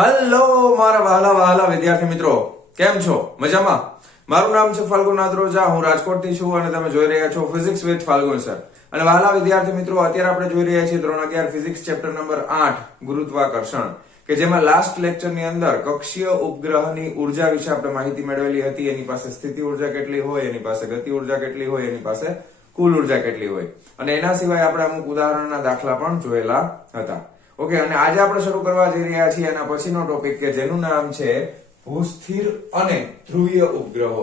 Hello મારા વહાલા વહાલા વિદ્યાર્થી મિત્રો, કેમ છો? મજામાં? મારું નામ છે ફાલ્ગુન આદ્રોજા, હું રાજકોટથી છું અને તમે જોઈ રહ્યા છો ફિઝિક્સ વિથ ફાલ્ગુન સર. અને વહાલા વિદ્યાર્થી મિત્રો, અત્યારે આપણે જોઈ રહ્યા છીએ ધોરણ 11 ફિઝિક્સ ચેપ્ટર નંબર 8 ગુરુત્વાકર્ષણ, કે જેમાં લાસ્ટ લેક્ચરની અંદર કક્ષીય ઉપગ્રહની ઉર્જા વિશે આપણે માહિતી મેળવેલી હતી. એની પાસે સ્થિતિ ઉર્જા કેટલી હોય, એની પાસે ગતિ ઉર્જા કેટલી હોય, એની પાસે કુલ ઉર્જા કેટલી હોય, અને એના સિવાય આપણે અમુક ઉદાહરણના દાખલા પણ જોયેલા હતા. ઓકે, અને આજે આપણે શરૂ કરવા જઈ રહ્યા છીએ એના પછીનો ટોપિક, કે જેનું નામ છે ભૂસ્થિર અને ધ્રુવીય ઉપગ્રહો.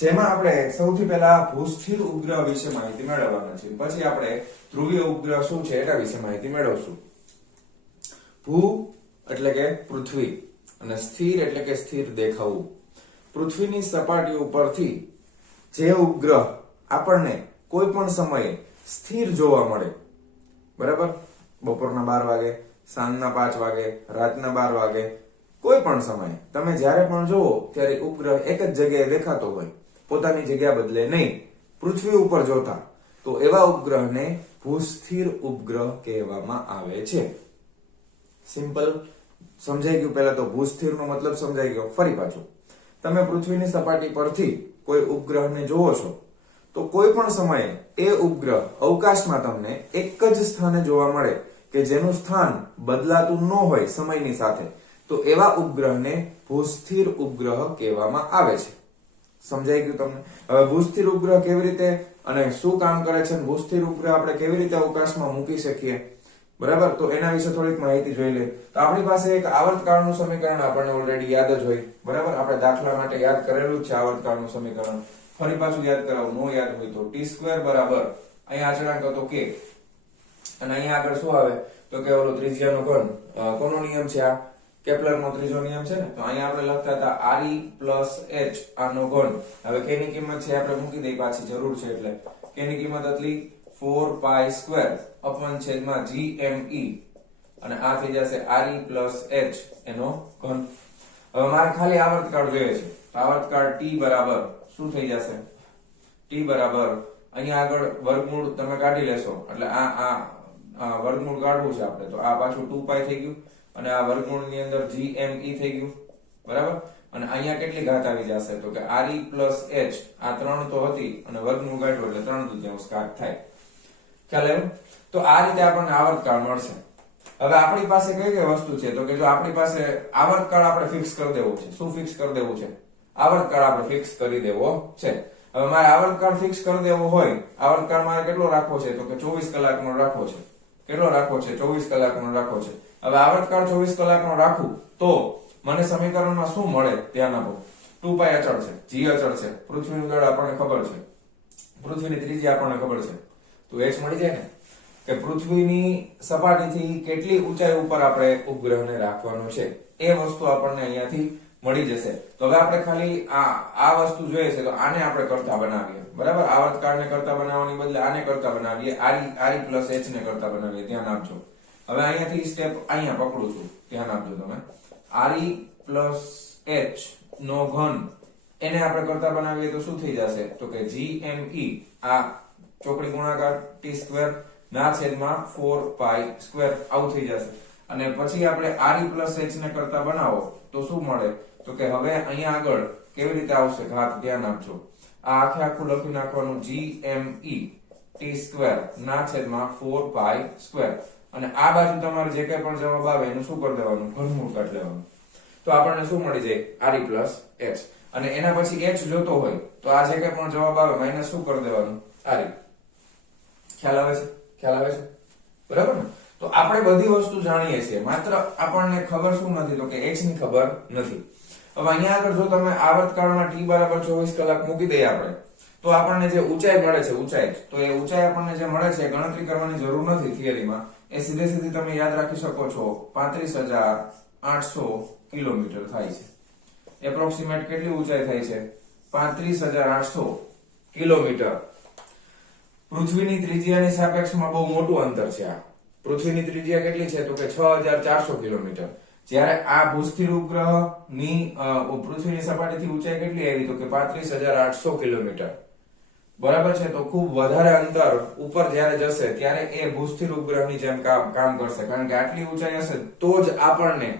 જેમાં આપણે સૌથી પહેલા ભૂસ્થિર ઉપગ્રહ વિશે માહિતી મેળવવાના છે, પછી આપણે ધ્રુવીય ઉપગ્રહ શું છે એના વિશે માહિતી મેળવશું. ભૂ એટલે કે પૃથ્વી, અને સ્થિર એટલે કે સ્થિર દેખાવું. પૃથ્વીની સપાટી ઉપરથી જે ઉપગ્રહ આપણને કોઈ પણ સમયે સ્થિર જોવા મળે, બરાબર, બપોરના 12 વાગે, સાંજના 5 વાગે, રાતના 12 વાગે, કોઈ પણ સમયે તમે જ્યારે પણ જુઓ ત્યારે ઉપગ્રહ એક જ જગ્યાએ દેખાતો હોય, પોતાની જગ્યા બદલે નહીં, પૃથ્વી ઉપર જોતા, તો એવા ઉપગ્રહને ભૂસ્થિર ઉપગ્રહ કહેવામાં આવે છે. સિમ્પલ સમજાઈ ગયું? પહેલા તો ભૂસ્થિરનો મતલબ સમજાઈ ગયો. ફરી પાછું, તમે પૃથ્વીની સપાટી પરથી કોઈ ઉપગ્રહને જોવો છો તો કોઈ પણ સમયે એ ઉપગ્રહ અવકાશમાં તમને એક જ સ્થાને જોવા મળે, કે જેનું સ્થાન બદલાતું ન હોય સમયની સાથે, તો એવા ઉપગ્રહને ભૂસ્થિર ઉપગ્રહ કહેવામાં આવે છે. સમજાઈ ગયું તમને? હવે ભૂસ્થિર ઉપગ્રહ કેવી રીતે અને શું કામ કરે છે, ભૂસ્થિર ઉપગ્રહ આપણે કેવી રીતે અવકાશમાં મૂકી શકીએ, બરાબર, તો એના વિશે થોડીક માહિતી જોઈ લે. તો આપણી પાસે એક આવર્તકાળનું સમીકરણ આપણને ઓલરેડી યાદ જ હોય, બરાબર, આપણે દાખલા માટે યાદ કરેલું જ છે આવર્તકાળનું સમીકરણ. ફરી પાછું યાદ કરાવું, નો યાદ હોય તો t² બરાબર અહીંયા અચળાંક હતો k, અને અહીંયા આગળ શું આવે તો કે ઓલો ત્રિજ્યાનો ઘન. કોનો નિયમ છે આ? કેપ્લરનો ત્રીજો નિયમ છે ને. તો અહીંયા આપણે લખતા હતા re + h આનો ઘન. હવે k ની કિંમત છે આપણે મૂકી દઈ, પાછી જરૂર છે એટલે. k ની કિંમત હતી 4π² અપવન છેદમાં gme, અને આ થઈ જશે re + h એનો ઘન. હવે મારે ખાલી આવર્તકાળ જોઈએ છે, તો આવર્તકાળ t બરાબર શું થઈ જશે? t બરાબર અહીંયા આગળ વર્ગમૂળ તમે કાઢી લેશો, એટલે આ વર્ગમૂળ કાઢવું છે આપણે, તો આ પાછું 2π થઈ ગયું, અને આ વર્ગમૂળ ની અંદર gme થઈ ગયું, બરાબર. અને અહીંયા કેટલી ઘાત આવી જશે તો કે re + h, આ 3 તો હતી અને વર્ગમૂળ કાઢ્યું એટલે 3/4 ઘાત થાય. ખ્યાલ આવ્યો? તો આ રીતે આપણને આવર્તકાળ મળશે. હવે આપણી પાસે કઈ કઈ વસ્તુ છે તો કે જો આપણી પાસે આવર્તકાળ આપણે ફિક્સ કરી દેવો છે. શું ફિક્સ કરી દેવું છે? આવર્તકાળ આપણે ફિક્સ કરી દેવો છે. હવે મારે આવર્તકાળ ફિક્સ કરી દેવો હોય, આવર્તકાળ મારે કેટલો રાખવો છે તો કે 24 કલાકનો રાખવો છે. કેટલો રાખવો છે? 24 કલાકનો રાખવો છે. હવે આવર્તકાળ 24 કલાકનો રાખું તો મને સમીકરણમાં શું મળે? ધ્યાન આપો. 2π અચળ છે, g અચળ છે, પૃથ્વીનું દળ આપણને ખબર છે, પૃથ્વીની ત્રિજ્યા આપણને ખબર છે, તો h મળી જાય ને, કે પૃથ્વીની સપાટીથી કેટલી ઊંચાઈ ઉપર આપણે ઉપગ્રહને રાખવાનો છે, એ વસ્તુ આપણને અહીંયાથી મળી જશે. તો હવે આપણે ખાલી આ વસ્તુ જોઈએ છે, તો આને આપણે કરતા બનાવીએ, બરાબર. આવર્તકાળને કરતા બનાવવાની બદલે આને કરતા બનાવીએ, re + h ને કરતા બનાવીએ. ધ્યાન આપજો. હવે અહીંયાથી સ્ટેપ અહીંયા પકડું છું, ધ્યાન આપજો તમે. re + h નો ઘન, એને આપણે કરતા બનાવીએ તો શું થઈ જશે તો કે gme, આ ચોકડી ગુણાકાર t² ના છેદમાં 4π², આવું થઈ જશે. અને પછી આપણે re + h ને કરતા બનાવો તો શું મળે તો કે હવે અહીંયા આગળ કેવી રીતે આવશે ઘાત? ધ્યાન આપજો. આ આખું લખી નાખવાનું gme t² ના છેદમાં 4π², અને આ બાજુ તમારે જે કઈ પણ જવાબ આવે એનું શું કરી દેવાનું? ઘનમૂળ કાઢી લેવાનું. તો આપણને શું મળી જાય? re + h. અને એના પછી h જોતો હોય તો આ જે કઈ પણ જવાબ આવે માઈનસ શું કરી દેવાનું? re. ખ્યાલ આવે છે? ખ્યાલ આવે છે? બરાબર ને? તો આપણે બધી વસ્તુ જાણીએ છીએ, માત્ર આપણને ખબર શું નથી તો કે h ની ખબર નથી. હવે અહીંયા આગળ જો તમે આવર્તકાળમાં t બરાબર 24 કલાક મૂકી દઈએ આપણે, તો આપણને જે ઊંચાઈ મળે છે, ઊંચાઈ, તો એ ઊંચાઈ આપણને જે મળે છે ગણતરી કરવાની જરૂર નથી થિયરીમાં, એ સીધી તમે યાદ રાખી શકો છો. 35,800 કિલોમીટર થાય છે. એપ્રોક્સિમેટ કેટલી ઊંચાઈ થાય છે? 35,800 કિલોમીટર. પૃથ્વીની ત્રિજ્યાની સાપેક્ષમાં બહુ મોટું અંતર છે આ. પૃથ્વીની ત્રિજ્યા કેટલી છે તો કે 6,400 કિલોમીટર. જ્યારે આ ભૂસ્થિર ઉપગ્રહની પૃથ્વીની સપાટીથી ઊંચાઈ કેટલી આવી તો કે 35,800 કિલોમીટર. બરાબર છે? તો ખૂબ વધારે અંતર ઉપર જ્યારે જશે ત્યારે એ ભૂસ્થિર ઉપગ્રહની જેમ કામ કરશે, કારણ કે આટલી ઊંચાઈ હશે તો જ આપણને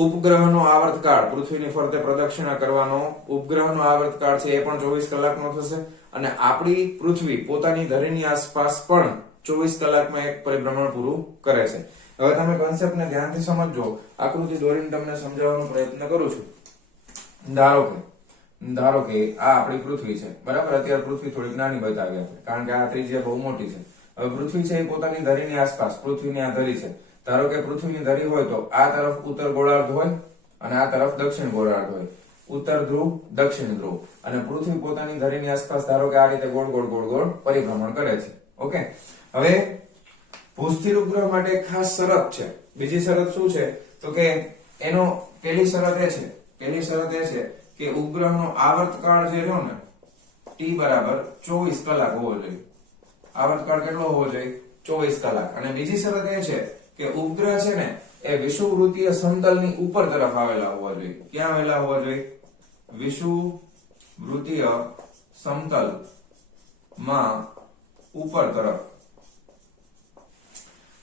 ઉપગ્રહનો આવર્તકાળ, પૃથ્વીની ફરતે પ્રદક્ષિણા કરવાનો ઉપગ્રહનો આવર્તકાળ છે એ પણ 24 કલાકનો થશે અને આપણી પૃથ્વી પોતાની ધરીની આસપાસ પણ 24 કલાકમાં એક પરિભ્રમણ પૂરું કરે છે. હવે તમે કોન્સેપ્ટને ધ્યાનથી સમજજો. આકૃતિ દોરીને તમને સમજાવવાનો પ્રયત્ન કરું છું. ધારો કે આ આપણી પૃથ્વી છે, બરાબર. અત્યારે પૃથ્વી થોડીક નાની બતાવી આપણે, કારણ કે આ ત્રિજ્યા બહુ મોટી છે. હવે પૃથ્વી છે એ પોતાની ધરીની આસપાસ, પૃથ્વીની આ ધરી છે. ધારો કે પૃથ્વીની ધરી હોય તો આ તરફ ઉત્તર ગોળાર્ધ હોય અને આ તરફ દક્ષિણ ગોળાર્ધ હોય. ઉત્તર ધ્રુવ, દક્ષિણ ધ્રુવ. અને પૃથ્વી પોતાની ધરીની આસપાસ ધારો કે આ રીતે ગોળ ગોળ ગોળ ગોળ પરિભ્રમણ કરે છે. ઓકે. હવે ભૂસ્થિર ઉપગ્રહ માટે એક ખાસ શરત છે. બીજી શરત શું છે તો કે એનો પહેલી શરત એ છે કે ઉપગ્રહનો આવર્તકાળ જે રહ્યો ને t બરાબર 24 કલાક હોવો જોઈએ. આવર્તકાળ કેટલો હોવો જોઈએ? 24 કલાક. અને બીજી શરત એ છે કે ઉપગ્રહ છે ને એ વિષુવવૃત્તીય સમતલની ઉપર તરફ આવેલા હોવા જોઈએ. ક્યાં આવેલા હોવા જોઈએ? વિષુવવૃત્તીય સમતલમાં ઉપર તરફ,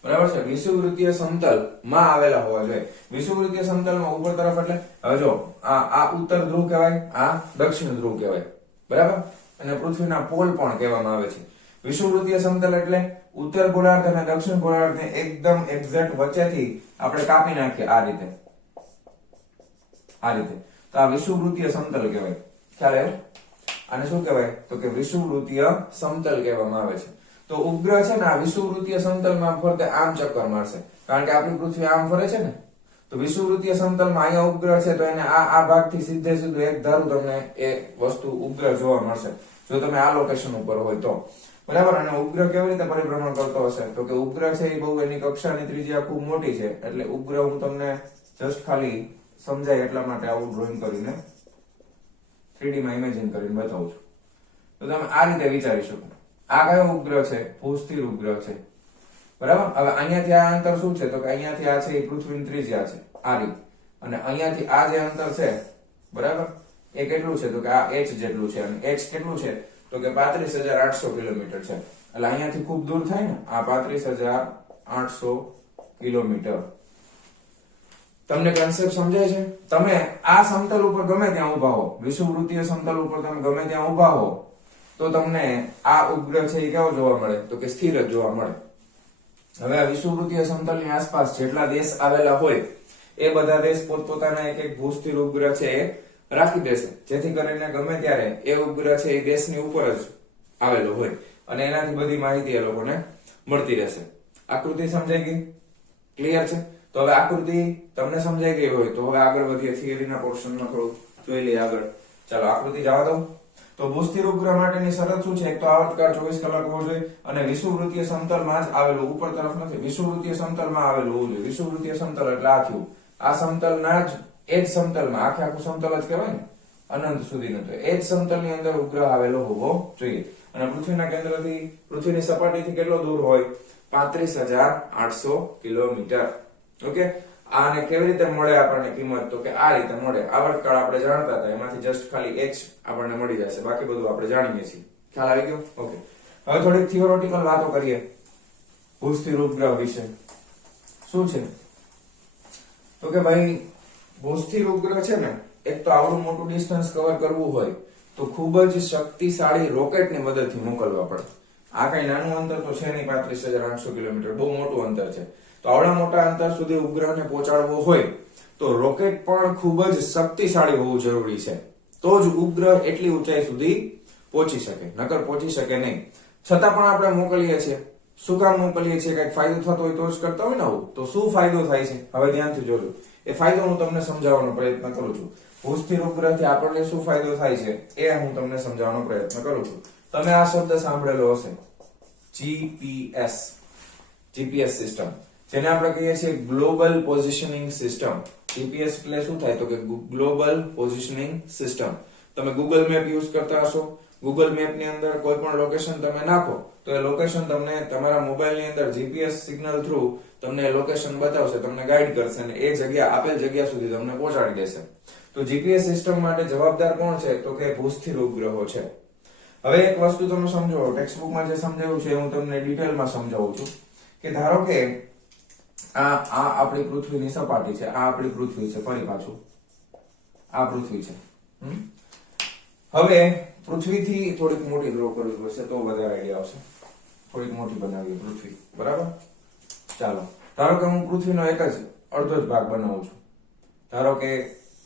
બરાબર છે. વિષુવવૃત્તીય સમતલમાં આવેલા હોવા જોઈએ. વિષુવવૃત્તીય સમતલમાં ઉપર તરફ એટલે હવે જો આ ઉત્તર ધ્રુવ કહેવાય, આ દક્ષિણ ધ્રુવ કહેવાય, બરાબર. અને પૃથ્વીના પોલ પણ કહેવામાં આવે છે. વિષુવવૃત્તીય સમતલ એટલે ઉત્તર ગોળાર્ધ અને દક્ષિણ ગોળાર્ધને એકદમ એક્ઝેક્ટ વચ્ચેથી આપણે કાપી નાખીએ આ રીતે. તો આ વિષુવવૃત્તીય સમતલ કહેવાય. ખ્યાલ આવ્યો? આને શું કહેવાય તો કે વિષુવવૃત્તીય સમતલ કહેવામાં આવે છે. તો ઉપગ્રહ છે ને આ વિષુવવૃત્તીય સમતલમાં ફરતે આમ ચક્કર મારશે, કારણ કે આપણી પૃથ્વી આમ ફરે છે ને. તો વિષુવવૃત્તીય સમતલમાં અહીંયા ઉપગ્રહ છે તો એને આ ભાગથી સીધે સીધું એક ધારું તમને એ વસ્તુ ઉપગ્રહ જોવા મળશે, જો તમે આ લોકેશન ઉપર હોય તો, બરાબર. અને ઉપગ્રહ કેવી રીતે પરિભ્રમણ કરતો હશે તો કે ઉપગ્રહ છે એ બહુ એની કક્ષાની ત્રિજ્યા ખૂબ મોટી છે. એટલે ઉપગ્રહ હું તમને જસ્ટ ખાલી સમજાય એટલા માટે આવું ડ્રોઈંગ કરીને 3D માં ઇમેજિન કરીને બતાવું છું. તો તમે આ રીતે વિચારી શકો. આ કયો ઉપગ્રહ છે? ભૂસ્થિર ઉપગ્રહ છે, બરાબર. હવે અહીંયાથી આ અંતર શું છે તો કે અહીંયાથી આ છે એ પૃથ્વીની ત્રિજ્યા છે આ રીત, અને અહીંયાથી આ જે અંતર છે, બરાબર, એ કેટલું છે તો કે આ h જેટલું છે. અને h કેટલું છે તો કે 35,800 કિલોમીટર છે. એટલે અહીંયાથી ખૂબ દૂર થાય ને આ 35,800 કિલોમીટર. તમને કન્સેપ્ટ સમજાય છે? તમે આ સમતલ ઉપર ગમે ત્યાં ઉભા હો, વિષુવવૃત્તીય સમતલ ઉપર તમે ગમે ત્યાં ઉભા હો તો તમને આ ઉપગ્રહ છે એ કેવો જોવા મળે તો કે સ્થિર જ જોવા મળે. હવે આ વિષુવવૃત્તીય સમતલની આસપાસ જેટલા દેશ આવેલા હોય એ બધા દેશ પોતપોતાના એક એક ભૂસ્થિર ઉપગ્રહ છે એ રાખી દેશે, જેથી કરીને ગમે ત્યારે એ ઉપગ્રહ છે એ દેશની ઉપર જ આવેલો હોય અને એનાથી બધી માહિતી એ લોકોને મળતી રહેશે. આકૃતિ સમજાઈ ગઈ? ક્લિયર છે? તો હવે આકૃતિ તમને સમજાઈ ગઈ હોય તો હવે આગળ વધીએ થિયરીના પોર્શનમાં, થોડું જોઈ લઈએ આગળ. ચાલો આકૃતિ જવા દો. તો ભૂસ્થિર ઉપગ્રહ માટેની શરત શું છે? એક તો આવર્તકાળ 24 કલાક હોવો જોઈએ અને વિષુવવૃત્તીય સમતલમાં જ આવેલું, ઉપર તરફ નથી, વિષુવવૃત્તીય સમતલમાં આવેલું હોવું જોઈએ. વિષુવવૃત્તીય સમતલ એટલે આ થયું, આ સમતલના જ એ જ સમતલમાં, આખે આખું સમતલ જ કહેવાય ને અનંત સુધીનું, તો એ જ સમતલની અંદર ઉપગ્રહ આવેલો હોવો જોઈએ. અને પૃથ્વીના કેન્દ્રથી, પૃથ્વીની સપાટીથી કેટલો દૂર હોય? 35,800 કિલોમીટર. ઓકે. આને કેવી રીતે મળે આપણને કિંમત તો કે આ રીતે મળે. આવર્તકાળ આપણે જાણતા હતા, એમાંથી જસ્ટ ખાલી h આપણને મળી જશે, બાકી બધું આપણે જાણીએ છીએ. ખ્યાલ આવી ગયો? ઓકે. હવે થોડીક થિયોરેટિકલ વાતો કરીએ ભૂસ્થિર ઉપગ્રહ વિશે. શું છે તો કે ભાઈ ભૂસ્થિર ઉપગ્રહ છે ને, એક તો આવડું મોટું ડિસ્ટન્સ કવર કરવું હોય તો ખૂબ જ શક્તિશાળી રોકેટની મદદથી મોકલવા પડે. આ કઈ નાનું અંતર તો છે નહીં, 35,800 કિલોમીટર બહુ મોટું અંતર છે. તો આવડા મોટા અંતર સુધી ઉપગ્રહને પહોંચાડવો હોય તો રોકેટ પણ ખૂબ જ શક્તિશાળી હોવું જરૂરી છે, તો જ ઉપગ્રહ એટલી ઊંચાઈ સુધી પહોંચી શકે, નકર પહોંચી શકે નહીં. છતાં પણ આપણે મોકલીએ છીએ. શું કામ મોકલીએ છીએ? કઈક ફાયદો થતો હોય તો જ કરતા હોય ને આવું. તો શું ફાયદો થાય છે? હવે ધ્યાનથી જોજો. એ ફાયદો હું તમને સમજાવવાનો પ્રયત્ન કરું છું. ભૂસ્થિર ઉપગ્રહથી આપણને શું ફાયદો થાય છે એ હું તમને સમજાવવાનો પ્રયત્ન કરું છું. તમે આ શબ્દ સાંભળેલો હશે, જીપીએસ સિસ્ટમ, જેને આપણે કહીએ છીએ ગ્લોબલ પોઝિશનિંગ સિસ્ટમ. જીપીએસ એટલે શું થાય તો કે ગ્લોબલ પોઝિશનિંગ સિસ્ટમ. તમે ગૂગલ મેપ યુઝ કરતા હશો. ગૂગલ મેપ ની અંદર કોઈ પણ લોકેશન તમે નાખો તો એ લોકેશન તમને તમારા મોબાઈલ ની અંદર જીપીએસ સિગ્નલ થ્રુ તમને લોકેશન બતાવશે, તમને ગાઈડ કરશે અને એ જગ્યા, આપેલ જગ્યા સુધી તમને પહોંચાડી દેશે. તો જીપીએસ સિસ્ટમ માટે જવાબદાર કોણ છે તો કે ભૂસ્થિર ઉપગ્રહો છે. હવે એક વસ્તુ તમે સમજો, ટેક્સ્ટ બુકમાં જે સમજાવ્યું છે હું તમને ડિટેલમાં સમજાવું છું કે ધારો કે આ આપણી પૃથ્વીની સપાટી છે, આ આપણી પૃથ્વી છે, ફરી પાછું આ પૃથ્વી છે. હવે પૃથ્વીથી થોડીક મોટી ડ્રો કરવી પડશે તો વધારે આઈડિયા આવશે. થોડીક મોટી બનાવીએ પૃથ્વી, બરાબર. ચાલો, ધારો કે હું પૃથ્વીનો એક જ અડધો જ ભાગ બનાવું છું. ધારો કે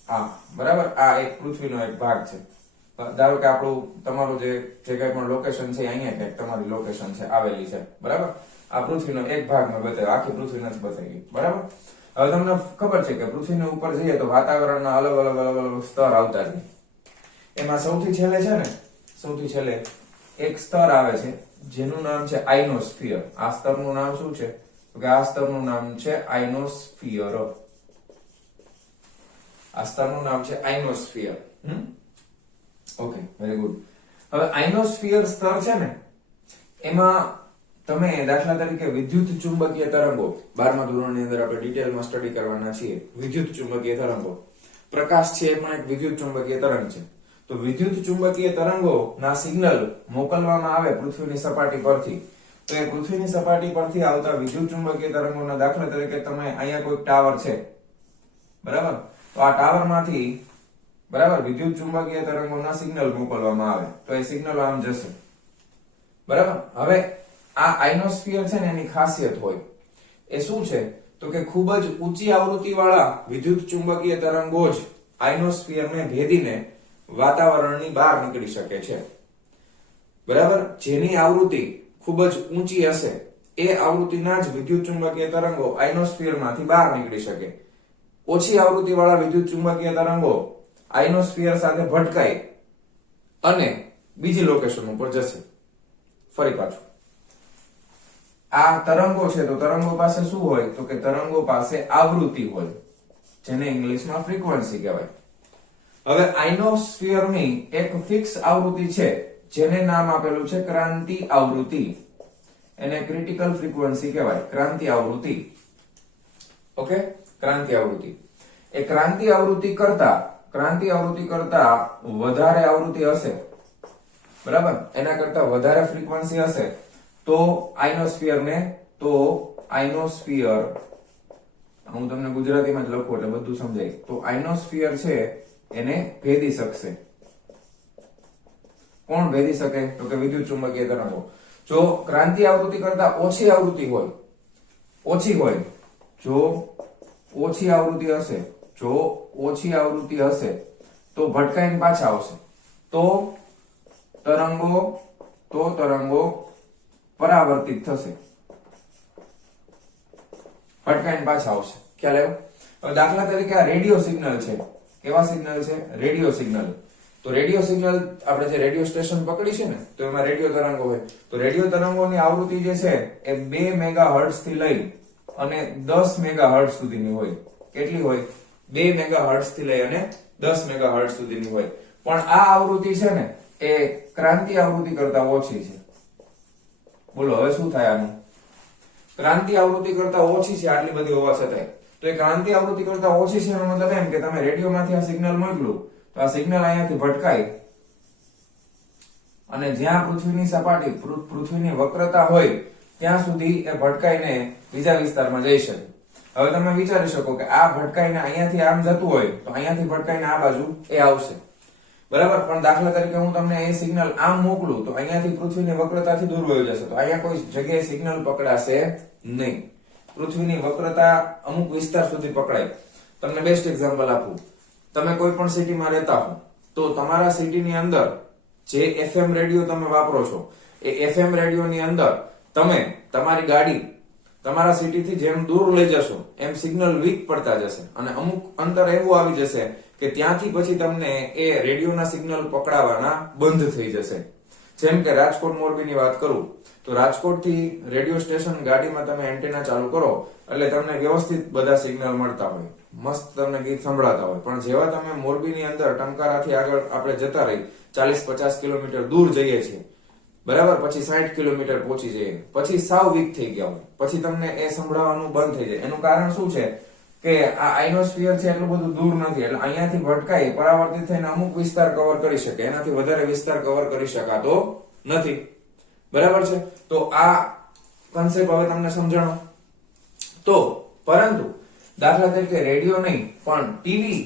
આ, બરાબર, આ એક પૃથ્વીનો એક ભાગ છે. ધારો કે આપણું તમારું જે કઈ પણ લોકેશન છે અહીંયા કંઈક તમારી લોકેશન છે આવેલી છે, બરાબર. આ પૃથ્વીનો એક ભાગ મેં બતાવ્યો, આખી પૃથ્વી નથી બતાવી, બરાબર. હવે તમને ખબર છે કે પૃથ્વીની ઉપર જઈએ તો વાતાવરણના અલગ અલગ અલગ અલગ સ્તર આવતા જાય. એમાં સૌથી છેલ્લે છે ને, સૌથી છેલ્લે એક સ્તર આવે છે જેનું નામ છે આઇનોસ્ફિયર. આ સ્તરનું નામ શું છે? તો કે આ સ્તરનું નામ છે આઇનોસ્ફિયર. આ સ્તરનું નામ છે આઇનોસ્ફિયર. Okay, very good. હવે આઇનોસ્ફિયર સ્તર છે ને, એમાં તમે દાખલા તરીકે વિદ્યુત ચુંબકીય તરંગો 12મા ધોરણની અંદર આપણે ડિટેલમાં સ્ટડી કરવાના છીએ. વિદ્યુત ચુંબકીય તરંગો, પ્રકાશ છે એ પણ એક વિદ્યુત ચુંબકીય તરંગ છે. તો વિદ્યુત ચુંબકીય તરંગોના સિગ્નલ મોકલવામાં આવે પૃથ્વીની સપાટી પરથી, તો એ પૃથ્વીની સપાટી પરથી આવતા વિદ્યુત ચુંબકીય તરંગોના દાખલા તરીકે તમે અહીંયા કોઈ ટાવર છે, બરાબર, તો આ ટાવરમાંથી, બરાબર, વિદ્યુત ચુંબકીય તરંગોના સિગ્નલ મોકલવામાં આવે તો એ સિગ્નલ આમ જશે, બરાબર. હવે આ આઇનોસ્ફિયર છે ને, એની ખાસિયત હોય એ શું છે? તો કે ખૂબ જ ઊંચી આવૃત્તિ વાળા વિદ્યુત ચુંબકીય તરંગો જ આઇનોસ્ફિયરને ભેદીને વાતાવરણની બહાર નીકળી શકે છે, બરાબર. જેની આવૃત્તિ ખૂબ જ ઊંચી હશે એ આવૃત્તિના જ વિદ્યુત ચુંબકીય તરંગો આઇનોસ્ફિયરમાંથી બહાર નીકળી શકે. ઓછી આવૃત્તિ વાળા વિદ્યુત ચુંબકીય તરંગો આઇનોસ્ફિયર સાથે ભટકાઈ અને બીજી લોકેશન ઉપર જશે. ફરી પાછું આ તરંગો છે, તો તરંગો પાસે શું હોય? તો કે તરંગો પાસે આવૃત્તિ હોય, જેને ઇંગ્લિશમાં ફ્રીક્વન્સી કહેવાય. હવે આઇનોસ્ફિયરની એક ફિક્સ આવૃત્તિ છે જેને નામ આપેલું છે ક્રાંતિ આવૃત્તિ. એને ક્રિટિકલ ફ્રીક્વન્સી કહેવાય, ક્રાંતિ આવૃત્તિ. ઓકે, ક્રાંતિ આવૃત્તિ. એ ક્રાંતિ આવૃત્તિ કરતા વધારે આવૃત્તિ હશે, બરાબર, એના કરતા વધારે ફ્રીક્વન્સી હશે તો આઇનોસ્ફિયર, હું તમને ગુજરાતીમાં જ લખું એટલે બધું સમજાય. તો આઇનોસ્ફિયર છે એને ભેદી શકશે. કોણ ભેદી શકે? તો કે વિદ્યુત ચુંબકીય તરંગો. જો ક્રાંતિ આવૃત્તિ કરતા ઓછી આવૃત્તિ હોય, જો ઓછી આવૃત્તિ હશે તો ભટકાઈને પાછા આવશે. તો તરંગો પરાવર્તિત થશે, ભટકાઈને પાછા આવશે. ખ્યાલ આવ્યો? હવે દાખલા તરીકે આ રેડિયો સિગ્નલ છે. કેવા સિગ્નલ છે? Radio signal. તો રેડિયો સિગ્નલ આપણે જે રેડિયો સ્ટેશન પકડી છે ને, તો એમાં રેડિયો તરંગો હોય. તો રેડિયો તરંગોની આવૃત્તિ જે છે એ 2 મેગાહર્ટ્ઝ થી લઈ અને 10 મેગાહર્ટ્ઝ સુધીની હોય. કેટલી હોય? 2 મેગાહર્ટ્ઝ થી લઈ અને 10 મેગાહર્ટ્ઝ સુધીની હોય. પણ આ આવૃત્તિ છે ને એ ક્રાંતિ આવૃત્તિ કરતા ઓછી છે. બોલો હવે શું થાય આનું? ક્રાંતિ આવૃત્તિ કરતા ઓછી છે આટલી બધી હોવા છતાંય. તો એ ક્રાંતિ આવૃત્તિ કરતા ઓછી છે એનો મતલબ એમ કે તમે રેડિયોમાંથી આ સિગ્નલ મોકલું તો આ સિગ્નલ અહીંયાથી ભટકાય અને જ્યાં પૃથ્વીની સપાટી, પૃથ્વીની વક્રતા હોય ત્યાં સુધી એ ભટકાઈને બીજા વિસ્તારમાં જઈ શકે. હવે તમે વિચારી શકો કે આ ભટકાઈને અહીંયાથી આમ જતું હોય તો અહીંયાથી ભટકાઈને આ બાજુ એ આવશે, બરાબર. પણ દાખલા તરીકે હું તમને એ સિગ્નલ આમ મોકલું તો અહીંયાથી પૃથ્વીની વક્રતાથી દૂર વયો જશે, તો અહીંયા કોઈ જગ્યાએ સિગ્નલ પકડાશે નહીં. પૃથ્વીની વક્રતા અમુક વિસ્તાર સુધી પકડાય. તમને બેસ્ટ એક્ઝામ્પલ આપું. તમે કોઈ પણ સિટીમાં રહેતા હો તો તમારા સિટીની અંદર જે FM રેડિયો તમે વાપરો છો એ FM રેડિયોની અંદર તમે તમારી ગાડી તમારા સિટીથી જેમ દૂર લઈ જશો એમ સિગ્નલ વીક પડતા જશે અને અમુક અંતર એવું આવી જશે કે ત્યાંથી પછી તમને એ રેડિયોના સિગ્નલ પકડાવાના બંધ થઈ જશે. જેમ કે રાજકોટ મોરબીની વાત કરું તો રાજકોટથી રેડિયો સ્ટેશન ગાડીમાં તમે એન્ટેના ચાલુ કરો એટલે તમને વ્યવસ્થિત બધા સિગ્નલ મળતા હોય, મસ્ત તમને ગીત સંભળાતા હોય. પણ જેવા તમે મોરબીની અંદર ટંકારાથી આગળ આપણે જતા રહી 40-50 કિલોમીટર દૂર જઈએ છીએ, બરાબર, પછી 60 કિલોમીટર પહોંચી જઈએ પછી સાવ વીક થઈ ગયા હોય, પછી તમને એ સંભળાવાનું બંધ થઈ જાય. એનું કારણ શું છે કે આ આઇનોસ્ફિયર છે એટલું બધું દૂર નથી, એટલે અહીંયાથી ભટકાઈ પરાવર્તિત થઈને અમુક વિસ્તાર કવર કરી શકે, એનાથી વધારે વિસ્તાર કવર કરી શકાતો નથી, બરાબર છે. તો આ કન્સેપ્ટ હવે તમને સમજાણો. તો પરંતુ દાખલા તરીકે રેડિયો નહીં પણ ટીવી,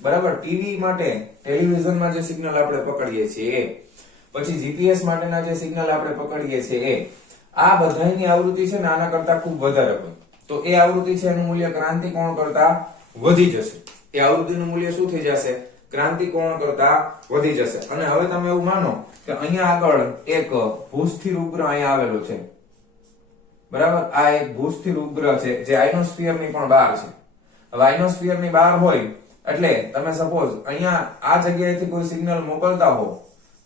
બરાબર, ટીવી માટે ટેલિવિઝનમાં જે સિગ્નલ આપણે પકડીએ છીએ એ, પછી જીપીએસ માટેના જે સિગ્નલ આપણે પકડીએ છીએ એ, આ બધાની આવૃત્તિ છે ને આના કરતા ખૂબ વધારે હોય તો એ આવૃત્તિ છે એનું મૂલ્ય ક્રાંતિકોણ કરતા વધી જશે. એ આવૃત્તિનું મૂલ્ય શું થઈ જશે? ક્રાંતિકોણ કરતા વધી જશે. અને હવે તમે એવું માનો કે અહીંયા આગળ એક ભૂસ્થિર ઉપગ્રહ અહીંયા આવેલો છે, બરાબર, આ એક ભૂસ્થિર ઉપગ્રહ છે જે આઇનોસ્ફિયર ની પણ બહાર છે. હવે આઇનોસ્ફિયર ની બહાર હોય એટલે તમે સપોઝ અહીંયા આ જગ્યાએથી કોઈ સિગ્નલ મોકલતા હો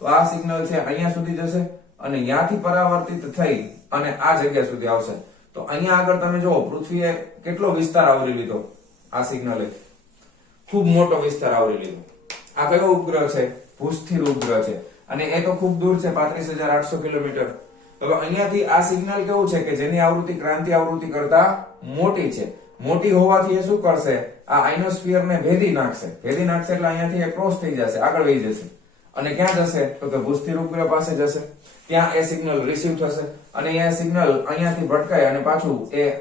તો આ સિગ્નલ છે અહીંયા સુધી જશે અને ત્યાંથી પરાવર્તિત થઈ અને આ જગ્યા સુધી આવશે. તો અહીંયા આગળ તમે જુઓ પૃથ્વીએ કેટલો વિસ્તાર આવરી લીધો, આ સિગ્નલે ખૂબ મોટો વિસ્તાર આવરી લીધો. આ કયો ઉપગ્રહ છે? ભૂસ્થિર ઉપગ્રહ છે અને એ તો ખૂબ દૂર છે, 35,800 કિલોમીટર. હવે અહીંયાથી આ સિગ્નલ કેવું છે કે જેની આવૃત્તિ ક્રાંતિ આવૃત્તિ કરતા મોટી છે. મોટી હોવાથી એ શું કરશે? આ આઇનોસ્ફિયર ને ભેદી નાખશે. ભેદી નાખશે એટલે અહીંયાથી એ ક્રોસ થઈ જશે, આગળ વહી જશે અને ક્યાં જશે? તો કે ભૂસ્થિર ઉપગ્રહ પાસે જશે. ત્યાં એ સિગ્નલ રિસીવ થશે અને એ સિગ્નલ અહીંયાથી ભટકાય અને પાછું એ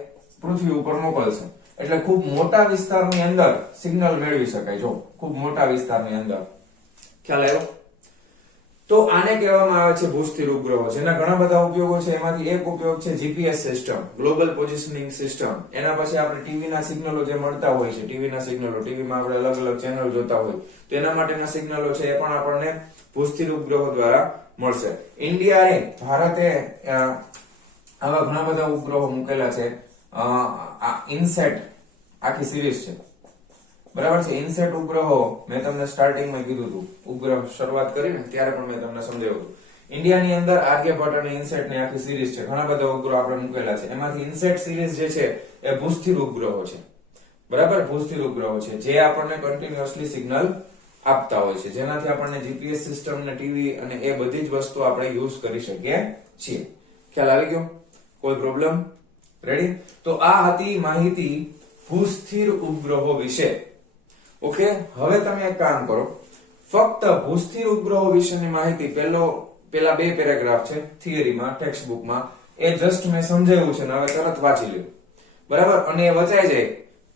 પૃથ્વી ઉપર મોકલશે. એટલે ખૂબ મોટા વિસ્તારની અંદર સિગ્નલ મેળવી શકાય. જો ખૂબ મોટા વિસ્તારની અંદર, ખ્યાલ આવ્યો? તો આને કહેવામાં આવે છે ભૂસ્થિર ઉપગ્રહો, જેના ઘણા બધા ઉપયોગો છે. એમાંથી એક ઉપયોગ છે GPS system, global positioning system. એના પછી આપણે ટીવી ના સિગ્નલો જે મળતા હોય છે, ટીવી ના સિગ્નલો, ટીવીમાં આપણે અલગ અલગ ચેનલ જોતા હોય તો એના માટેના સિગ્નલો છે એ પણ આપણને ભૂસ્થિર ઉપગ્રહો દ્વારા મળશે. ઇન્ડિયાએ, ભારતે આવા ઘણા બધા ઉપગ્રહો મૂકેલા છે. આ ઇનસેટ આખી સિરીઝ છે, બરાબર છે. ઇનસેટ ઉપગ્રહો મેં તમને સ્ટાર્ટિંગમાં કીધું હતું, ઉપગ્રહ શરૂઆત કરીને ત્યારે પણ મેં તમને સમજાવ્યું હતું. ઇન્ડિયાની અંદર આર્યભટ્ટ અને ઇનસેટ ની આખી સિરીઝ છે. ઘણા બધા ઉપગ્રહો આપણે મૂકેલા છે. એમાંથી ઇનસેટ સિરીઝ જે છે એ ભૂસ્થિર ઉપગ્રહો છે, બરાબર, ભૂસ્થિર ઉપગ્રહો છે જે આપણને કન્ટિન્યુઅસલી સિગ્નલ આપતા હોય છે, જેનાથી આપણને જીપીએસ સિસ્ટમ ને ટીવી અને એ બધી જ વસ્તુ આપણે યુઝ કરી શકીએ છીએ. ખ્યાલ આવી ગયો? કોઈ પ્રોબ્લેમ? રેડી? તો આ હતી માહિતી ભૂસ્થિર ઉપગ્રહો વિશે. ઓકે, હવે તમે એક કામ કરો, ફક્ત ભૂસ્થિર ઉપગ્રહો વિશેની માહિતી પેલા બે પેરેગ્રાફ છે થિયરીમાં, ટેક્સ્ટ બુકમાં, એ જસ્ટ મેં સમજાવ્યું છે ને હવે તરત વાંચી લ્યો, બરાબર. અને એ વચાઈ જાય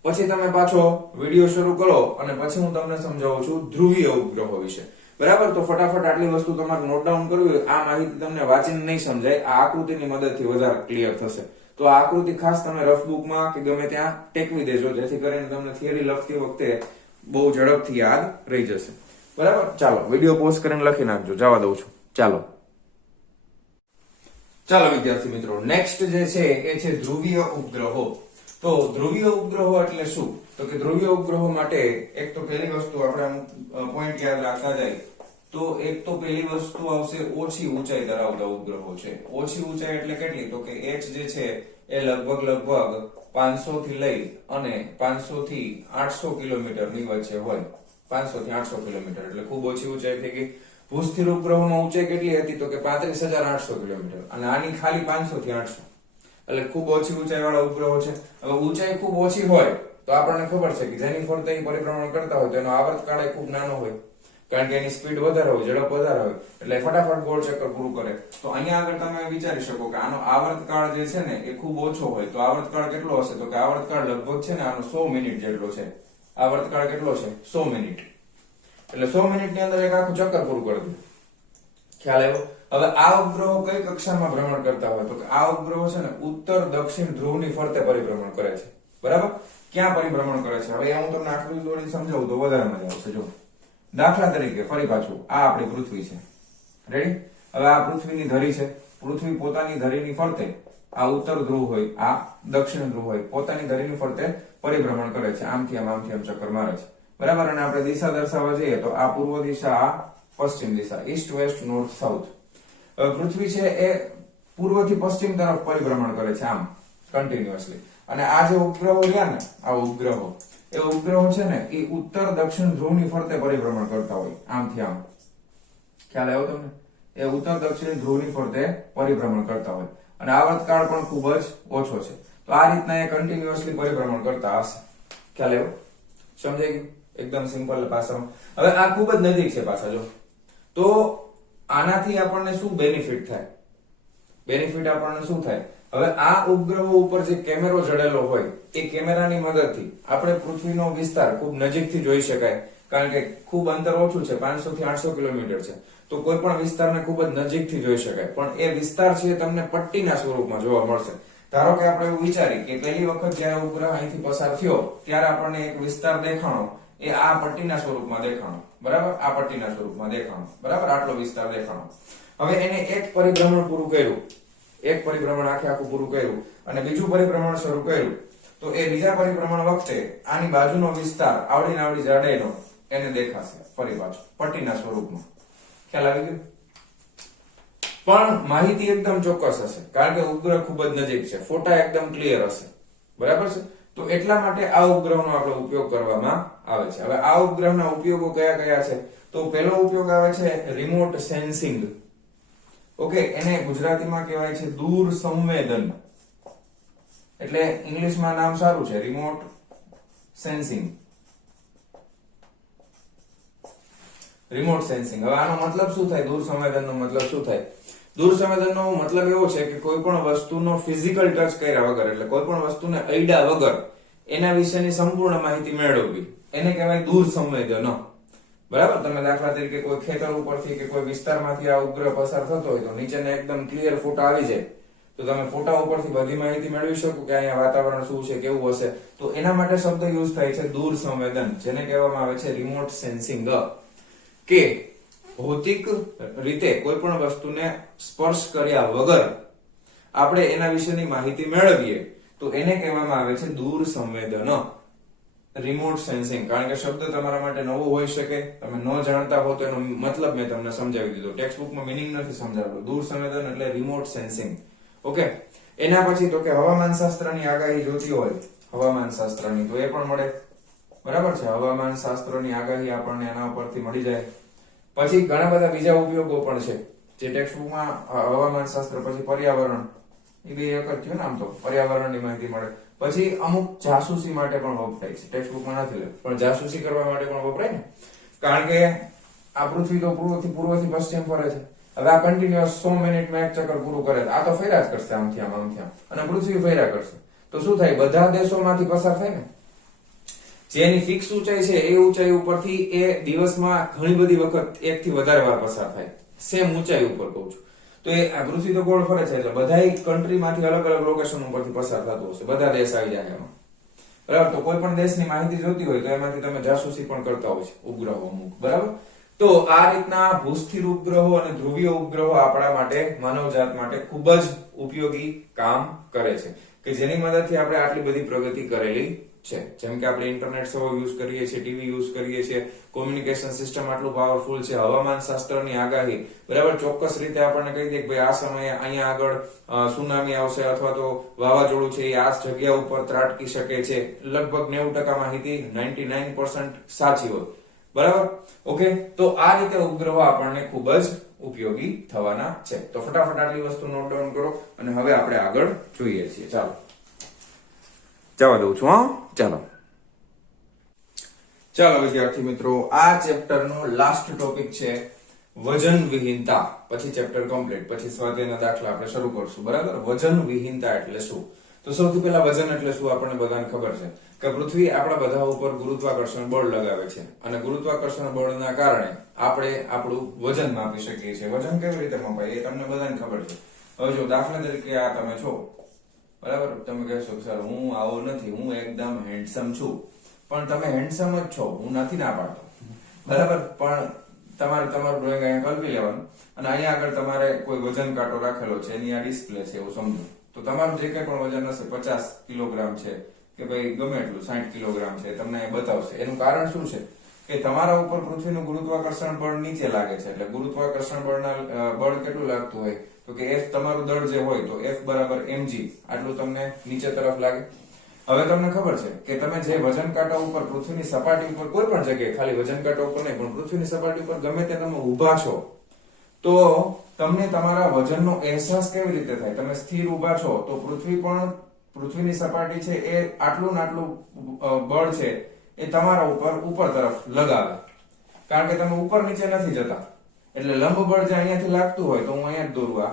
પછી તમે પાછો વિડિયો શરૂ કરો અને પછી હું તમને સમજાવું છું ધ્રુવીય ઉપગ્રહો વિશે, બરાબર. તો ફટાફટ આટલી વસ્તુ તમારે નોટ ડાઉન કરવી હોય. આ માહિતી તમને વાંચીને નહીં સમજાય, આ આકૃતિની મદદથી વધારે ક્લિયર થશે. તો આ આકૃતિ ખાસ તમે રફ બુકમાં કે ગમે ત્યાં ટેકવી દેજો, જેથી કરીને તમને થિયરી લખતી વખતે બહુ ઝડપથી યાદ રહી જશે, બરાબર. ચાલો વિડિયો પોઝ કરીને લખી નાખજો, જવા દઉં છું. ચાલો વિદ્યાર્થી મિત્રો, નેક્સ્ટ જે છે એ છે ધ્રુવીય ઉપગ્રહો. તો ધ્રુવીય ઉપગ્રહો એટલે શું? તો કે ધ્રુવીય ઉપગ્રહો માટે એક તો પહેલી વસ્તુ આપણે પોઈન્ટ યાદ રાખતા જાય તો એક તો પહેલી વસ્તુ આવશે ઓછી ઊંચાઈ ધરાવતા ઉપગ્રહો છે. ઓછી ઊંચાઈ એટલે કેટલી? તો કે h જે છે એ લગભગ 500 થી લઈ અને 500 થી 800 કિલોમીટર ની વચ્ચે હોય. 500 થી 800 કિલોમીટર એટલે ખૂબ ઓછી ઊંચાઈ થઈ ગઈ. ભૂસ્થિર ઉપગ્રહોમાં ઊંચાઈ કેટલી હતી? તો કે 35,800 કિલોમીટર અને આની ખાલી 500 થી 800 એટલે ખૂબ ઓછી ઊંચાઈ વાળા ઉપગ્રહો છે. હવે ઊંચાઈ ખૂબ ઓછી હોય તો આપણને ખબર છે કે જેની ફરતે પરિભ્રમણ કરતા હોય તો એનો આવર્તકાળ ખૂબ નાનો હોય, કારણ કે એની સ્પીડ વધારે હોય, ઝડપ વધારે હોય એટલે ફટાફટ ગોળ ચક્કર પૂરું કરે. તો અહીંયા આગળ તમે વિચારી શકો કે આનો આવર્તકાળ જે છે ને એ ખૂબ ઓછો હોય. તો આવર્તકાળ કેટલો હશે? તો કે આવર્તકાળ લગભગ છે ને આનો 100 મિનિટ જેટલો છે. આવર્તકાળ કેટલો છે? 100 મિનિટ. એટલે 100 મિનિટની અંદર એક આખું ચક્કર પૂરું કરી દે. ખ્યાલ આવ્યો? હવે આ ઉપગ્રહો કઈ કક્ષામાં ભ્રમણ કરતા હોય? તો કે આ ઉપગ્રહો છે ને ઉત્તર દક્ષિણ ધ્રુવની ફરતે પરિભ્રમણ કરે છે, બરાબર. ક્યાં પરિભ્રમણ કરે છે? હવે હું તમને આકૃતિ દોરીને સમજાવું તો વધારે મજા આવશે. જો દાખલા તરીકે ફરી પાછું આ આપણી પૃથ્વી છે, રેડી? હવે આ પૃથ્વીની ધરી છે. પૃથ્વી પોતાની ધરીની ફરતે, આ ઉત્તર ધ્રુવ હોય, આ દક્ષિણ ધ્રુવ હોય, પોતાની ધરીની ફરતે પરિભ્રમણ કરે છે. આમથી આમ ચક્કર મારે છે, બરાબર. અને આપણે દિશા દર્શાવવા જઈએ તો આ પૂર્વ દિશા, આ પશ્ચિમ દિશા, ઈસ્ટ વેસ્ટ નોર્થ સાઉથ. પૃથ્વી છે એ પૂર્વથી પશ્ચિમ તરફ પરિભ્રમણ કરે છે આમ કન્ટિન્યુઅસલી. અને આ જે ઉપગ્રહો રહ્યા ને, આ ઉપગ્રહો, એ ઉપગ્રહો છે ને એ ઉત્તર દક્ષિણ ધ્રુવની ફરતે પરિભ્રમણ કરતા હોય, આમથી આમ. ખ્યાલ આવ્યો તમને? એ ઉત્તર દક્ષિણ ધ્રુવની ફરતે પરિભ્રમણ કરતા હોય અને આવર્તકાળ પણ ખૂબ જ ઓછો છે. તો આ રીતના એ કન્ટિન્યુઅસલી પરિભ્રમણ કરતા હશે. ખ્યાલ આવ્યો? સમજાઈ ગયું? એકદમ સિમ્પલ ભાષામાં. હવે આ ખૂબ જ નજીક છે પાછા. જો તો આનાથી આપણને શું બેનિફિટ થાય? બેનિફિટ આપણને શું થાય? હવે આ ઉપગ્રહો ઉપર જે કેમેરો જડેલો હોય એ કેમેરાની મદદથી આપણે પૃથ્વીનો વિસ્તાર ખૂબ નજીકથી જોઈ શકાય, કારણ કે ખૂબ અંતર ઓછું છે, 500 થી 800 કિલોમીટર છે, તો કોઈ પણ વિસ્તારને ખૂબ જ નજીકથી જોઈ શકાય. પણ એ વિસ્તાર છે તમને પટ્ટીના સ્વરૂપમાં જોવા મળશે. ધારો કે આપણે એવું વિચારી કે પહેલી વખત જ્યારે ઉપગ્રહ અહીંથી પસાર થયો ત્યારે આપણને એક વિસ્તાર દેખાણો, એ આ પટ્ટીના સ્વરૂપમાં દેખાણો, બરાબર, આ પટ્ટીના સ્વરૂપમાં દેખાણો, બરાબર, આટલો વિસ્તાર દેખાણો. હવે એને એક પરિભ્રમણ પૂરું કર્યું, એક પરિભ્રમણ આખું પૂરું કર્યું અને બીજું પરિભ્રમણ શરૂ કર્યું, તો એ બીજા પરિભ્રમણ વખતે આની બાજુનો વિસ્તાર આવડીને આવડી જાડેનો એને દેખાશે ફરી પાછો પટ્ટીના સ્વરૂપમાં. ખ્યાલ આવી ગયો? પણ માહિતી એકદમ ચોક્કસ હશે, કારણ કે ઉપગ્રહ ખૂબ જ નજીક છે, ફોટા એકદમ ક્લિયર હશે, બરાબર છે. તો એટલા માટે આ ઉપગ્રહનો આપણે ઉપયોગ કરવામાં આવે છે. હવે આ ઉપગ્રહના ઉપયોગો કયા કયા છે? તો પહેલો ઉપયોગ આવે છે રિમોટ સેન્સિંગ. ઓકે, એને ગુજરાતીમાં કહેવાય છે દૂર સંવેદન, એટલે ઇંગ્લિશમાં નામ સારું છે, રિમોટ સેન્સિંગ. Remote sensing. હવે આનો મતલબ શું થાય? દૂર સંવેદનનો મતલબ શું થાય? દૂર સંવેદનનો મતલબ એવો છે કે કોઈ પણ વસ્તુનો ફિઝિકલ ટચ કર્યા વગર, એટલે કોઈ પણ વસ્તુને અડ્યા વગર એના વિશેની સંપૂર્ણ માહિતી મેળવવી, એને કહેવાય દૂર સંવેદન. બરાબર, તમે દાખલા તરીકે કોઈ ખેતર ઉપરથી કે કોઈ વિસ્તારમાંથી આ ઉપગ્રહ પસાર થતો હોય તો નીચેને એકદમ ક્લિયર ફોટા આવી જાય, તો તમે ફોટા ઉપરથી બધી માહિતી મેળવી શકો કે અહીંયા વાતાવરણ શું છે, કેવું હશે. તો એના માટે શબ્દ યુઝ થાય છે દૂર સંવેદન, જેને કહેવામાં આવે છે રિમોટ સેન્સિંગ. કે ભૌતિક રીતે કોઈ પણ વસ્તુને સ્પર્શ કર્યા વગર આપણે એના વિશેની માહિતી મેળવીએ તો એને કહેવામાં આવે છે દૂર સંવેદન, રિમોટ સેન્સિંગ. કારણ કે શબ્દ તમારા માટે નવો હોઈ શકે, તમે ન જાણતા હો તો એનો મતલબ મેં તમને સમજાવી દીધો, ટેક્સ્ટ બુકમાં મિનિંગ નથી સમજાવેલો. દૂર સંવેદન એટલે રિમોટ સેન્સિંગ. ઓકે, એના પછી તો કે હવામાન શાસ્ત્રની આગાહી જોતી હોય, હવામાન શાસ્ત્રની, તો એ પણ મળે, બરાબર છે. હવામાન શાસ્ત્રની આગાહી આપણને એના ઉપરથી મળી જાય. પછી ઘણા બધા બીજા ઉપયોગો પણ છે જે ટેક્સ્ટ બુકમાં, હવામાન શાસ્ત્ર પછી પર્યાવરણ, એ બે એક જ થયું ને, આમ તો પર્યાવરણની માહિતી મળે. પછી અમુક જાસૂસી માટે પણ વપરાય છે, ટેક્સ્ટ બુકમાં નથી લખ્યું, પણ જાસૂસી કરવા માટે પણ વપરાય ને, કારણ કે આ પૃથ્વી તો પૂર્વથી પશ્ચિમ ફરે છે. હવે આ કન્ટિન્યુઅસ 100 મિનિટમાં એક ચક્કર પૂરું કરે, આ તો ફર્યા જ કરશે આમથી આમ, અને પૃથ્વી ફર્યા કરશે, તો શું થાય? બધા દેશોમાંથી પસાર થાય ને. જેની ફિક્સ ઊંચાઈ છે એ ઊંચાઈ ઉપરથી એ દિવસમાં ઘણી બધી વખત એક થી વધારે વાર પસાર થાય, સેમ ઊંચાઈ ઉપર કહું છું. તો એ પૃથ્વી તો ગોળ ફરે છે, એટલે બધા કન્ટ્રીમાંથી અલગ અલગ લોકેશન ઉપરથી પસાર થતું હશે, બધા દેશ આવી જાય એમાં, બરાબર. તો કોઈ પણ દેશની માહિતી જોતી હોય તો એમાંથી તમે જાસૂસી પણ કરતા હોય છે ઉપગ્રહો અમુક, બરાબર. તો આ રીતના ભૂસ્થિર ઉપગ્રહો અને ધ્રુવીય ઉપગ્રહો આપણા માટે, માનવજાત માટે ખૂબ જ ઉપયોગી કામ કરે છે, કે જેની મદદથી આપણે આટલી બધી પ્રગતિ કરેલી છે. જેમ કે આપણે ઇન્ટરનેટ સેવા યુઝ કરીએ છીએ, ટીવી યુઝ કરીએ છીએ, કોમ્યુનિકેશન સિસ્ટમ આટલું પાવરફુલ છે, હવામાન શાસ્ત્રની આગાહી, બરાબર, ચોક્કસ રીતે આપણને કહી દે કે ભાઈ આ સમયે અહીંયા આગળ સુનામી આવશે અથવા તો વાવાઝોડું છે એ આ જગ્યા ઉપર ત્રાટકી શકે છે. લગભગ 90% માહિતી 99% સાચી હોય, બરાબર. ઓકે, તો આ રીતે ઉપગ્રહો આપણને ખૂબ જ ઉપયોગી થવાના છે. તો ફટાફટ આટલી વસ્તુ નોટ ડાઉન કરો અને હવે આપણે આગળ જોઈએ છીએ. ચાલો જવા દઉં છું. ચાલો વિદ્યાર્થી મિત્રો, આ ચેપ્ટરનો લાસ્ટ ટોપિક છે વજન વિહીનતા. પછી ચેપ્ટર કમ્પ્લીટ, પછી સ્વાધ્યાયના દાખલા આપણે શરૂ કરશું, બરાબર. વજન વિહીનતા એટલે શું? તો સૌથી પહેલા વજન એટલે શું આપણને બધાને ખબર છે કે પૃથ્વી આપણા બધા ઉપર ગુરુત્વાકર્ષણ બળ લગાવે છે, અને ગુરુત્વાકર્ષણ બળના કારણે આપણે આપણું વજન માપી શકીએ છીએ. વજન કેવી રીતે મપાય એ તમને બધાને ખબર છે. હવે જો દાખલા તરીકે આ તમે છો, બરાબર, તમે કહેશો કે સર હું આવો નથી, હું એકદમ હેન્ડસમ છું. પણ તમે હેન્ડસમ જ છો, હું નથી ના પાડતો, બરાબર. પણ તમારે તમારું ડ્રોઈંગ અહીંયા કલ્પી લેવાનું અને અહીંયા આગળ તમારે કોઈ વજન કાંટો રાખેલો છે, એની આ ડિસ્પ્લે છે એવું સમજો. તો તમારું જે કંઈ પણ વજન હશે, 50 કિલોગ્રામ છે કે ભાઈ ગમે એટલું 60 કિલોગ્રામ છે, તમને અહીંયા બતાવશે. એનું કારણ શું છે કે તમારા ઉપર પૃથ્વીનું ગુરુત્વાકર્ષણ બળ નીચે લાગે છે. એટલે ગુરુત્વાકર્ષણ બળ કેટલું લાગતું હોય તો કે F તમારું દળ જે હોય તો F બરાબર mg, આટલું તમને નીચે તરફ લાગે. હવે તમને ખબર છે કે તમે જે વજન કાંટા ઉપર પૃથ્વીની સપાટી ઉપર કોઈ પણ જગ્યાએ, ખાલી વજન કાંટા ઉપર નહીં પણ પૃથ્વીની સપાટી ઉપર ગમે તે તમે ઊભા છો તો તમને તમારા વજનનો અહેસાસ કેવી રીતે થાય? તમે સ્થિર ઊભા છો તો પૃથ્વીની સપાટી છે એ આટલું ને આટલું બળ છે એ તમારા ઉપર તરફ લગાવે, કારણ કે તમે ઉપર નીચે નથી જતા. એટલે લંબ બળ જે અહીંયાથી લાગતું હોય તો હું અહીંયા જ દોરવા,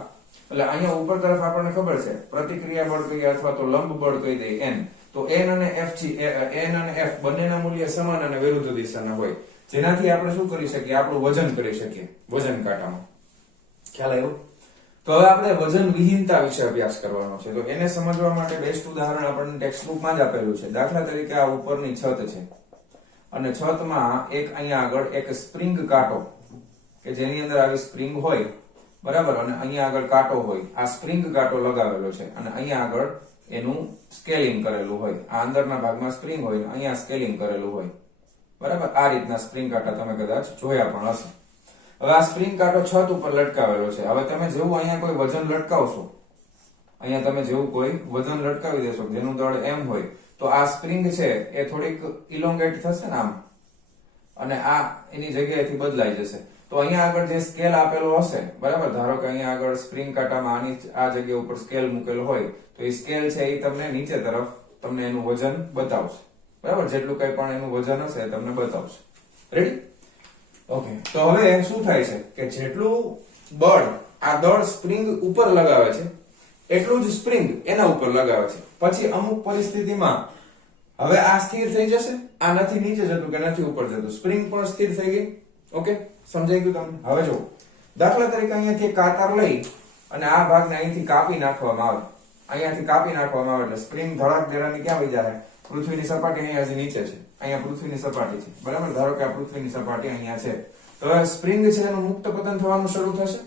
એટલે અહીંયા ઉપર તરફ આપણને ખબર છે પ્રતિક્રિયા બળ કહીએ અથવા તો લંબ બળ કહી દઈએ n, તો n અને f બંનેના મૂલ્ય સમાન અને વિરુદ્ધ દિશાના હોય, જેનાથી આપણે શું કરી શકીએ, આપણું વજન કરી શકીએ વજન કાંટામાં. ખ્યાલ આવ્યો? તો હવે આપણે વજન વિહીનતા વિશે અભ્યાસ કરવાનો છે. તો એને સમજવા માટે બેસ્ટ ઉદાહરણ આપણને ટેક્સ્ટબુકમાં જ આપેલું છે. દાખલા તરીકે આ ઉપરની છત છે અને છતમાં એક અહીંયા આગળ એક સ્પ્રિંગ કાંટો કે જેની અંદર આવી સ્પ્રિંગ હોય, બરાબર, અને અહીંયા આગળ કાંટો હોય. આ સ્પ્રિંગ કાંટો લગાવેલો છે અને અહીંયા આગળ એનું સ્કેલિંગ કરેલું હોય. આ અંદરના ભાગમાં સ્પ્રિંગ હોય અને અહીંયા સ્કેલિંગ કરેલું હોય, બરાબર. આ રીતના સ્પ્રિંગ કાંટા તમે કદાચ જોયા પણ હશે. હવે આ સ્પ્રિંગ કાંટો છત ઉપર લટકાવેલો છે. હવે તમે જેવું અહીંયા કોઈ વજન લટકાવશો, અહીંયા તમે જેવું કોઈ વજન લટકાવી દેશો જેનું દળ m હોય, તો આ સ્પ્રિંગ છે એ થોડીક ઇલોંગેટ થશે ને આમ, અને આ એની જગ્યાએથી બદલાઈ જશે. તો અહીંયા આગળ જે સ્કેલ આપેલો હશે, બરાબર, ધારો કે અહીંયા આગળ સ્પ્રિંગ કાંટામાં આની આ જગ્યા ઉપર સ્કેલ મૂકેલો હોય, તો એ સ્કેલ છે એ તમને નીચે તરફ તમને એનું વજન બતાવશે, બરાબર. જેટલું કઈ પણ એનું વજન હશે એ તમને બતાવશે. રેડી? ઓકે. તો હવે શું થાય છે કે જેટલું બળ આ દળ સ્પ્રિંગ ઉપર લગાવે છે એટલું જ સ્પ્રિંગ એના ઉપર લગાવે છે. પછી અમુક પરિસ્થિતિમાં હવે આ સ્થિર થઈ જશે, આ નથી નીચે જતું કે નથી ઉપર જતું, સ્પ્રિંગ પણ સ્થિર થઈ ગઈ. ઓકે, સમજાઈ ગયું તમને? હવે જો દાખલા તરીકે અહીંયાથી કાતર લઈ અને આ ભાગને અહીંથી કાપી નાખવામાં આવે, અહીંયાથી કાપી નાખવામાં આવે એટલે સ્પ્રિંગ ધડાક દેરાની ક્યાં વહી જાય? પૃથ્વીની સપાટી અહીંયા હજી નીચે છે, અહીંયા પૃથ્વીની સપાટી છે, બરાબર. ધારો કે આ પૃથ્વીની સપાટી અહીંયા છે, તો હવે સ્પ્રિંગ છે એનું મુક્ત પતન થવાનું શરૂ થશે.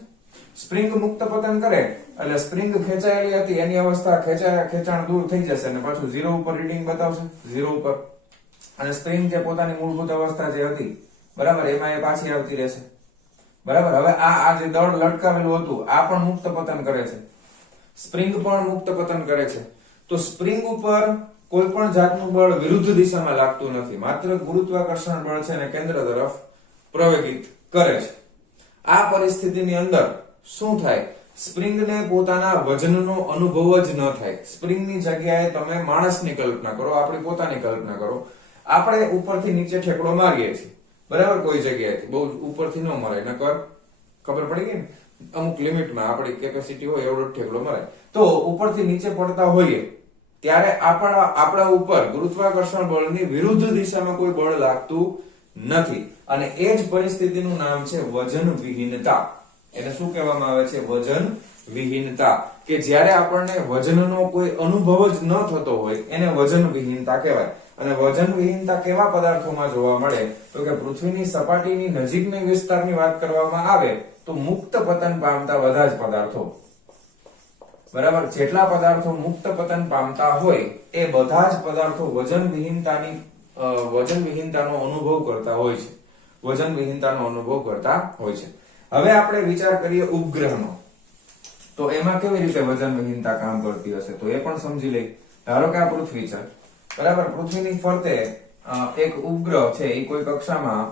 સ્પ્રિંગ મુક્ત પતન કરે એટલે સ્પ્રિંગ ખેંચાયેલી હતી એની અવસ્થા ખેંચાણ દૂર થઈ જશે અને પાછું 0 ઉપર રીડિંગ બતાવશે, 0 ઉપર. અને સ્પ્રિંગ જે પોતાની મૂળભૂત અવસ્થા જે હતી, બરાબર, એમાં એ પાછી આવતી રહેશે, બરાબર. હવે આ જે દળ લટકાવેલું હતું આ પણ મુક્ત પતન કરે છે, સ્પ્રિંગ પણ મુક્ત પતન કરે છે. તો સ્પ્રિંગ ઉપર કોઈ પણ જાતનું બળ વિરુદ્ધ દિશામાં લાગતું નથી, માત્ર ગુરુત્વાકર્ષણ બળ છે અને કેન્દ્ર તરફ પ્રવેગિત કરે છે. આ પરિસ્થિતિની અંદર શું થાય? સ્પ્રિંગને પોતાના વજનનો અનુભવ જ ન થાય. સ્પ્રિંગની જગ્યાએ તમે માણસની કલ્પના કરો, આપણી પોતાની કલ્પના કરો. આપણે ઉપરથી નીચે ઠેકડો મારીએ છીએ, બરાબર, કોઈ જગ્યાએથી. બહુ ઉપરથી ન મરાય, નકર ખબર પડી ગઈ ને, અમુક લિમિટમાં આપણી કેપેસિટી હોય એવડો ઠેકડો મરાય. તો ઉપરથી નીચે પડતા હોઈએ ત્યારે આપણા ઉપર ગુરુત્વાકર્ષણ બળની વિરુદ્ધ દિશામાં કોઈ બળ લાગતું નથી, અને એ જ પરિસ્થિતિનું નામ છે વજન વિહીનતા. એને શું કહેવામાં આવે છે? વજન વિહીનતા. કે જ્યારે આપણને વજનનો કોઈ અનુભવ જ ન થતો હોય એને વજન વિહીનતા કહેવાય. અને વજન વિહીનતા કેવા પદાર્થોમાં જોવા મળે? તો કે પૃથ્વીની સપાટીની નજીકની વિસ્તારની વાત કરવામાં આવે તો મુક્ત પતન પામતા બધા જ પદાર્થો, બરાબર, જેટલા પદાર્થો મુક્ત પતન પામતા હોય એ બધા જ પદાર્થો વજન વિહીનતાનો અનુભવ કરતા હોય છે, વજન વિહીનતાનો અનુભવ કરતા હોય છે. હવે આપણે વિચાર કરીએ ઉપગ્રહનો, તો એમાં કેવી રીતે વજન વિહીનતા કામ કરતી હશે તો એ પણ સમજી લઈ. ધારો કે આ પૃથ્વી છે, બરાબર, પૃથ્વીની ફરતે એક ઉપગ્રહ છે એ કોઈ કક્ષામાં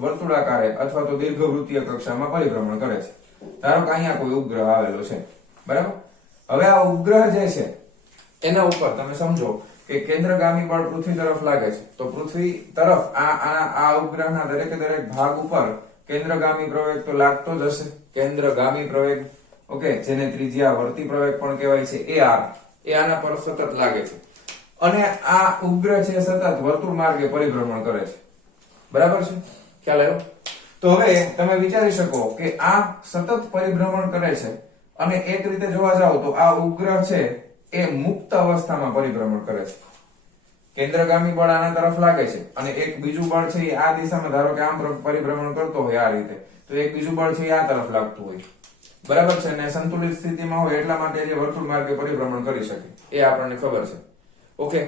વર્તુળાકારે અથવા તો દીર્ઘવૃત્તીય કક્ષામાં પરિભ્રમણ કરે છે. ધારો કે અહીંયા કોઈ ઉપગ્રહ આવેલો છે, બરાબર. હવે આ ઉપગ્રહ જે છે એના ઉપર તમે સમજો કે કેન્દ્રગામી બળ પૃથ્વી તરફ લાગે છે, તો પૃથ્વી તરફ આ ઉપગ્રહના દરેકે દરેક ભાગ ઉપર કેન્દ્રગામી પ્રવેગ તો લાગતો જ હશે, કેન્દ્રગામી પ્રવેગ. ઓકે, જેને ત્રિજ્યા વર્તી પ્રવેગ પણ કહેવાય છે, AR, એ આના પર સતત લાગે છે. અને આ ઉપગ્રહ છે સતત વર્તુળ માર્ગે પરિભ્રમણ કરે છે, બરાબર છે? ખ્યાલ આવ્યો? તો હવે તમે વિચારી શકો કે આ સતત પરિભ્રમણ કરે છે અને એક રીતે જોવા જાવ તો આ ઉપગ્રહ છે એ મુક્ત અવસ્થામાં પરિભ્રમણ કરે છે. કેન્દ્રગામી બળ આના તરફ લાગે છે અને એક બીજું બળ છે એ આ દિશામાં, ધારો કે આમ પરિભ્રમણ કરતો હોય આ રીતે, તો એક બીજું બળ છે એ આ તરફ લાગતું હોય, બરાબર છે, અને સંતુલિત સ્થિતિમાં હોય એટલા માટે જે વર્તુળ માર્ગે પરિભ્રમણ કરી શકે એ આપણને ખબર છે. ઓકે,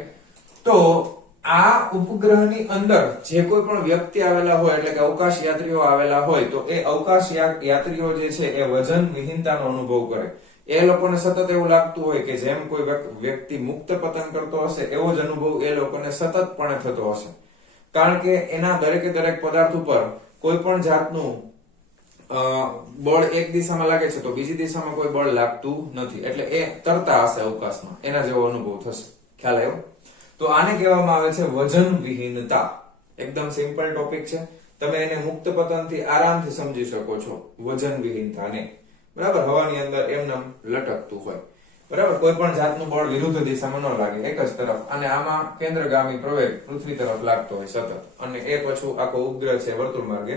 તો આ ઉપગ્રહની અંદર જે કોઈ પણ વ્યક્તિ આવેલા હોય એટલે કે અવકાશ યાત્રીઓ આવેલા હોય તો એ અવકાશ યાત્રીઓ જે છે એ વજન વિહીનતાનો અનુભવ કરે. એ લોકોને સતત એવું લાગતું હોય કે જેમ કોઈ વ્યક્તિ મુક્ત પતન કરતો હશે એવો જ અનુભવ એ લોકોને સતતપણે થતો હશે, કારણ કે એના દરેકે દરેક પદાર્થ ઉપર કોઈ પણ જાતનું બળ એક દિશામાં લાગે છે તો બીજી દિશામાં કોઈ બળ લાગતું નથી, એટલે એ તરતા હશે અવકાશમાં, એના જેવો અનુભવ થશે. ખ્યાલ આવ્યો? તો આને કહેવામાં આવે છે વજન વિહીનતા. એકદમ સિમ્પલ ટોપિક છે, તમે એને મુક્ત પતનથી આરામથી સમજી શકો છો, વજન વિહીનતાને. બરાબર, હવાની અંદર એમનેમ લટકતું હોય, બરાબર, કોઈ પણ જાતનું બળ વિરુદ્ધ દિશામાં ન લાગે, એક જ તરફ. અને આમાં કેન્દ્રગામી પ્રવેગ પૃથ્વી તરફ લાગતો હોય સતત, અને એ પાછું આખો ઉપગ્રહ છે વર્તુળ માર્ગે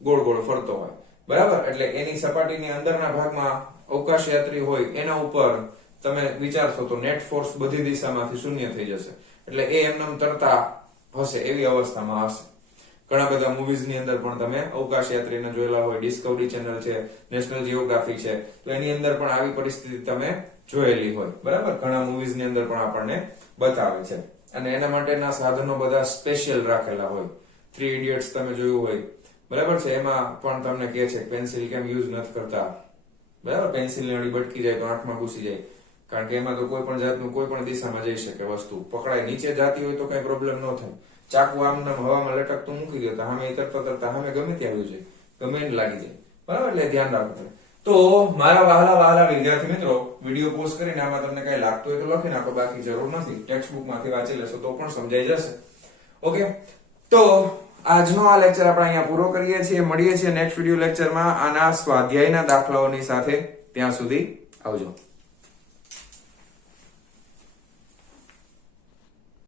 ગોળ ગોળ ફરતો હોય, બરાબર. એટલે એની સપાટીની અંદરના ભાગમાં અવકાશ યાત્રી હોય એના ઉપર તમે વિચારશો તો નેટ ફોર્સ બધી દિશામાંથી શૂન્ય થઈ જશે, એટલે એ એમનેમ તરતા હશે એવી અવસ્થામાં હશે. ઘણા બધા મૂવીઝ ની અંદર પણ તમે અવકાશ યાત્રીને જોયેલા હોય, ડિસ્કવરી ચેનલ છે, નેશનલ જીઓગ્રાફી છે, તો એની અંદર પણ આવી પરિસ્થિતિ તમે જોયેલી હોય, બરાબર. ઘણા મૂવીઝ ની અંદર પણ આપણને બતાવે છે, અને એના માટેના સાધનો બધા સ્પેશિયલ રાખેલા હોય. 3 ઇડિયટ્સ તમે જોયું હોય, બરાબર છે, એમાં પણ તમને કહે છે પેન્સિલ કેમ યુઝ નથી કરતા, બરાબર. પેન્સિલ ની અડી બટકી જાય તો આંખમાં ઘૂસી જાય, કારણ કે એમાં તો કોઈ પણ જાતનું કોઈ પણ દિશામાં જઈ શકે વસ્તુ, પકડાય નીચે જાતી હોય તો કઈ પ્રોબ્લેમ ન થાય. ચાકુ આમ હવામાં લટકતું મૂકી દો તો સામે તરતા સામે ગમે ત્યાં આવી જાય, ગમે એને લાગી જાય, બરાબર. એટલે ધ્યાન રાખવું પડે. તો મારા વહાલા વિદ્યાર્થી મિત્રો, વિડીયો પોઝ કરીને આમાં તમને કઈ લાગતું હોય તો લખી નાખો, બાકી જરૂર નથી. ટેક્સ્ટ બુક માંથી વાંચી લેશો તો પણ સમજાઈ જશે. ઓકે, તો આજનો આ લેક્ચર આપણે અહીંયા પૂરો કરીએ છીએ. મળીએ છીએ નેક્સ્ટ વિડીયો લેક્ચરમાં આના સ્વાધ્યાયના દાખલાઓની સાથે. ત્યાં સુધી આવજો.